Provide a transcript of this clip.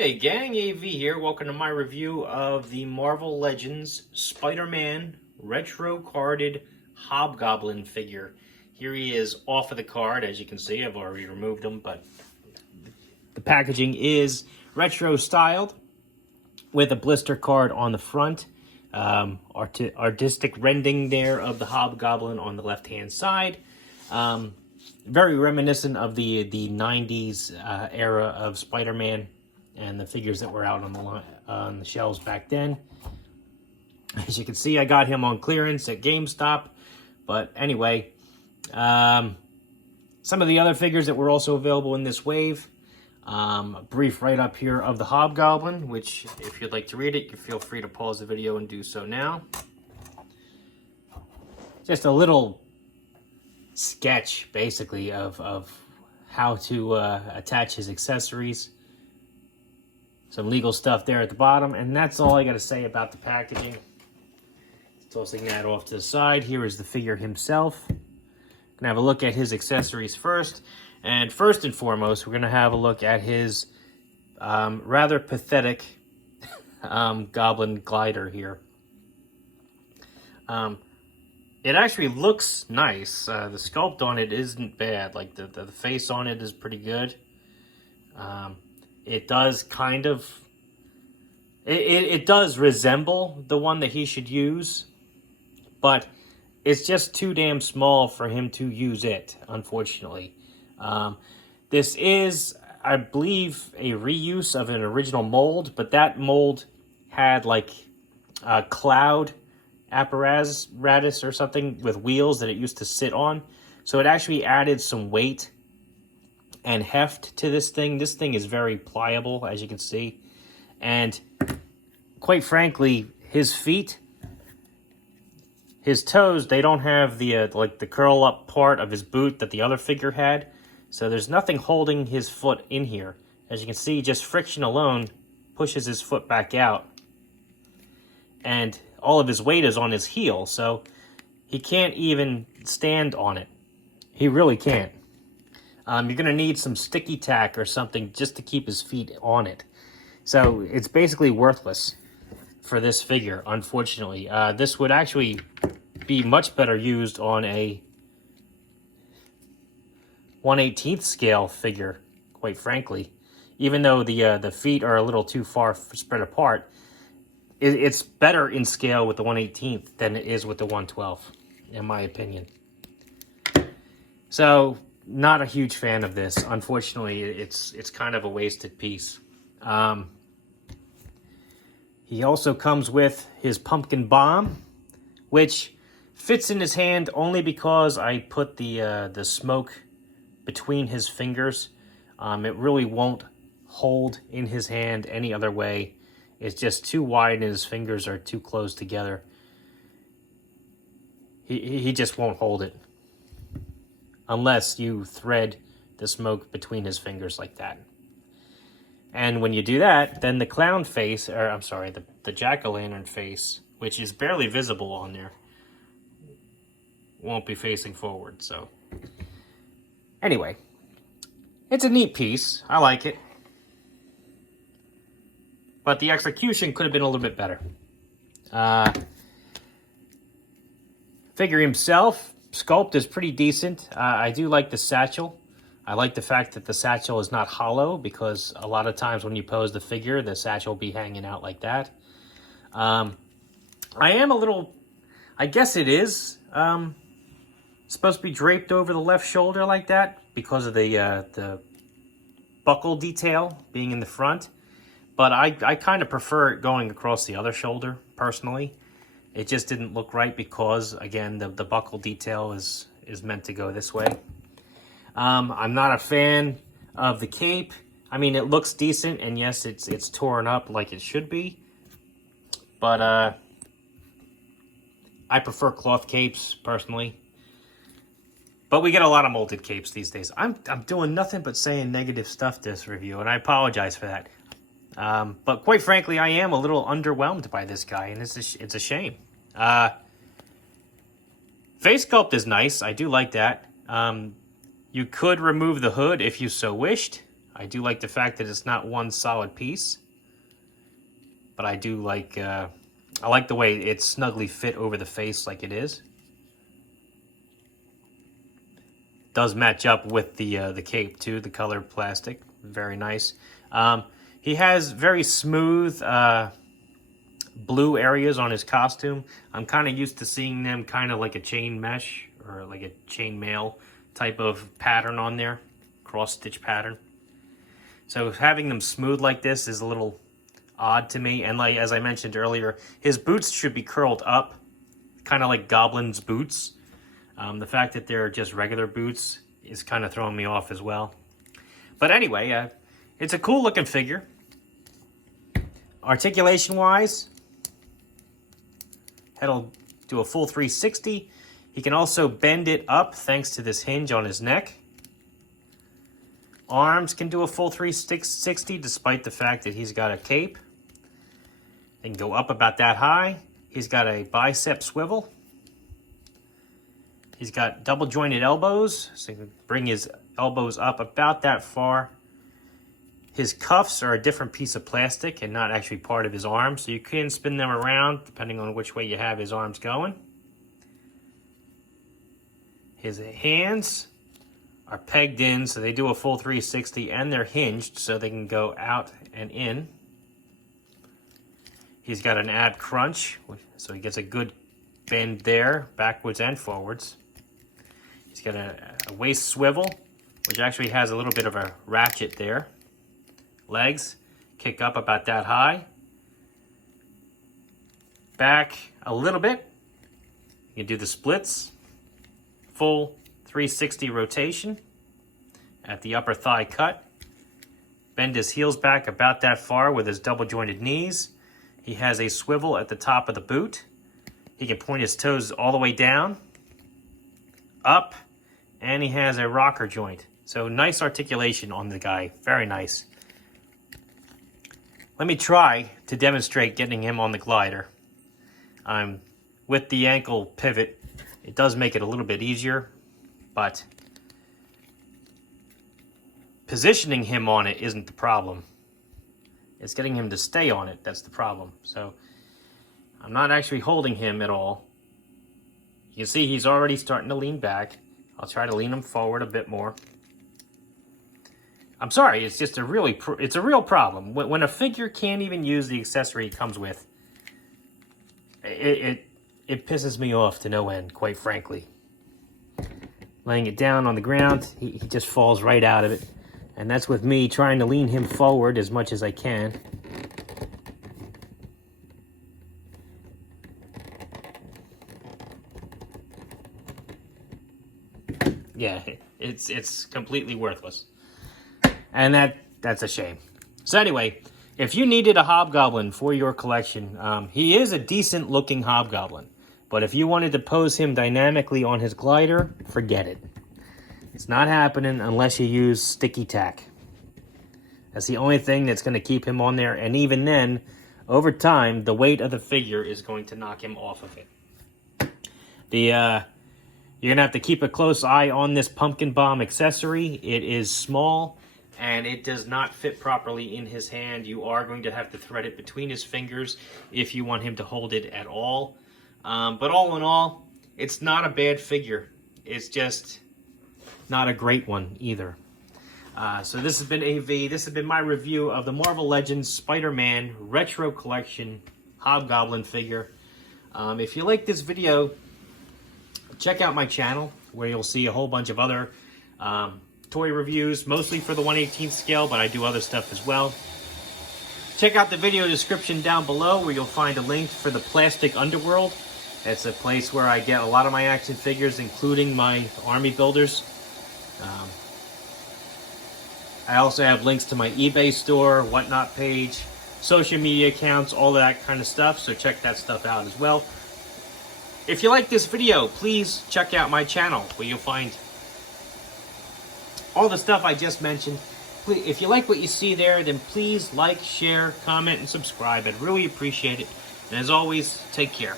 Hey gang, AV here. Welcome to my review of the Marvel Legends Spider-Man retro carded Hobgoblin figure. Here he is off of the card. As you can see, I've already removed him, but the packaging is retro styled with a blister card on the front. Artistic rendering there of the Hobgoblin on the left-hand side. Very reminiscent of the 90s era of Spider-Man and the figures that were out on the shelves back then. As you can see, I got him on clearance at GameStop. But anyway, some of the other figures that were also available in this wave. A brief write-up here of the Hobgoblin, which if you'd like to read it, you feel free to pause the video and do so now. Just a little sketch, basically, of how to attach his accessories. Some legal stuff there at the bottom, and that's all I got to say about the packaging. Tossing that off to the side. Here is the figure himself. Gonna have a look at his accessories first, and first and foremost, we're gonna have a look at his rather pathetic Goblin glider here. It actually looks nice. The sculpt on it isn't bad. Like the face on it is pretty good. It does kind of, it does resemble the one that he should use, but it's just too damn small for him to use it, unfortunately. This is, I believe, a reuse of an original mold, but that mold had like a cloud apparatus or something with wheels that it used to sit on. So it actually added some weight and heft to this thing. This thing is very pliable, as you can see. And quite frankly, his feet, his toes, they don't have the like the curl up part of his boot that the other figure had. So there's nothing holding his foot in here. As you can see, just friction alone pushes his foot back out. And all of his weight is on his heel, so he can't even stand on it. He really can't. You're going to need some sticky tack or something just to keep his feet on it. So it's basically worthless for this figure, unfortunately. This would actually be much better used on a 1/18th scale figure, quite frankly. Even though the feet are a little too far spread apart, it's better in scale with the 1/18th than it is with the 1/12, in my opinion. So, not a huge fan of this. Unfortunately, it's kind of a wasted piece. He also comes with his pumpkin bomb, which fits in his hand only because I put the smoke between his fingers. It really won't hold in his hand any other way. It's just too wide and his fingers are too close together. He just won't hold it. Unless you thread the smoke between his fingers like that. And when you do that, then the clown face, or I'm sorry, the jack-o'-lantern face, which is barely visible on there, won't be facing forward, so. Anyway, it's a neat piece. I like it. But the execution could have been a little bit better. Figure himself, sculpt is pretty decent. I do like the satchel. I like the fact that the satchel is not hollow, because a lot of times when you pose the figure, the satchel will be hanging out like that. I am a little, I guess it is supposed to be draped over the left shoulder like that because of the buckle detail being in the front. But I kind of prefer it going across the other shoulder, personally. It just didn't look right because, again, the buckle detail is meant to go this way. I'm not a fan of the cape. I mean, it looks decent, and yes, it's torn up like it should be. But I prefer cloth capes, personally. But we get a lot of molded capes these days. I'm doing nothing but saying negative stuff this review, and I apologize for that. But quite frankly, I am a little underwhelmed by this guy, and it's a shame. Face sculpt is nice. I do like that. You could remove the hood if you so wished. I do like the fact that it's not one solid piece, but I do like, I like the way it's snugly fit over the face like it is. Does match up with the cape too, the colored plastic, very nice. He has very smooth blue areas on his costume. I'm kind of used to seeing them kind of like a chain mesh or like a chain mail type of pattern on there, cross stitch pattern. So having them smooth like this is a little odd to me. And like as I mentioned earlier, his boots should be curled up, kind of like Goblin's boots. The fact that they're just regular boots is kind of throwing me off as well. But anyway, it's a cool looking figure. Articulation wise, head'll do a full 360. He can also bend it up thanks to this hinge on his neck. Arms can do a full 360 despite the fact that he's got a cape. They can go up about that high. He's got a bicep swivel. He's got double jointed elbows, so you can bring his elbows up about that far. His cuffs are a different piece of plastic and not actually part of his arm, so you can spin them around depending on which way you have his arms going. His hands are pegged in, so they do a full 360, and they're hinged so they can go out and in. He's got an ab crunch, so he gets a good bend there, backwards and forwards. He's got a waist swivel, which actually has a little bit of a ratchet there. Legs kick up about that high. Back a little bit. You can do the splits. Full 360 rotation at the upper thigh cut. Bend his heels back about that far with his double jointed knees. He has a swivel at the top of the boot. He can point his toes all the way down, up, and he has a rocker joint. So nice articulation on the guy, very nice. Let me try to demonstrate getting him on the glider. With the ankle pivot, it does make it a little bit easier, but positioning him on it isn't the problem. It's getting him to stay on it that's the problem. So I'm not actually holding him at all. You can see he's already starting to lean back. I'll try to lean him forward a bit more. I'm sorry, it's just it's a real problem. When a figure can't even use the accessory it comes with, it pisses me off to no end, quite frankly. Laying it down on the ground, he just falls right out of it. And that's with me trying to lean him forward as much as I can. Yeah, it's completely worthless. And that's a shame. So anyway, if you needed a Hobgoblin for your collection, he is a decent looking Hobgoblin. But if you wanted to pose him dynamically on his glider, forget it. It's not happening unless you use sticky tack. That's the only thing that's going to keep him on there. And even then, over time, the weight of the figure is going to knock him off of it. You're going to have to keep a close eye on this pumpkin bomb accessory. It is small, and it does not fit properly in his hand. You are going to have to thread it between his fingers if you want him to hold it at all. But all in all, it's not a bad figure. It's just not a great one either. So this has been AV. This has been my review of the Marvel Legends Spider-Man Retro Collection Hobgoblin figure. If you like this video, check out my channel where you'll see a whole bunch of other toy reviews, mostly for the 1/18 scale, but I do other stuff as well. Check out the video description down below where you'll find a link for the Plastic Underworld. It's a place where I get a lot of my action figures, including my army builders. I also have links to my eBay store, whatnot page, social media accounts, all that kind of stuff, so check that stuff out as well. If you like this video, please check out my channel where you'll find all the stuff I just mentioned. Please, if you like what you see there, then please like, share, comment, and subscribe. I'd really appreciate it. And as always, take care.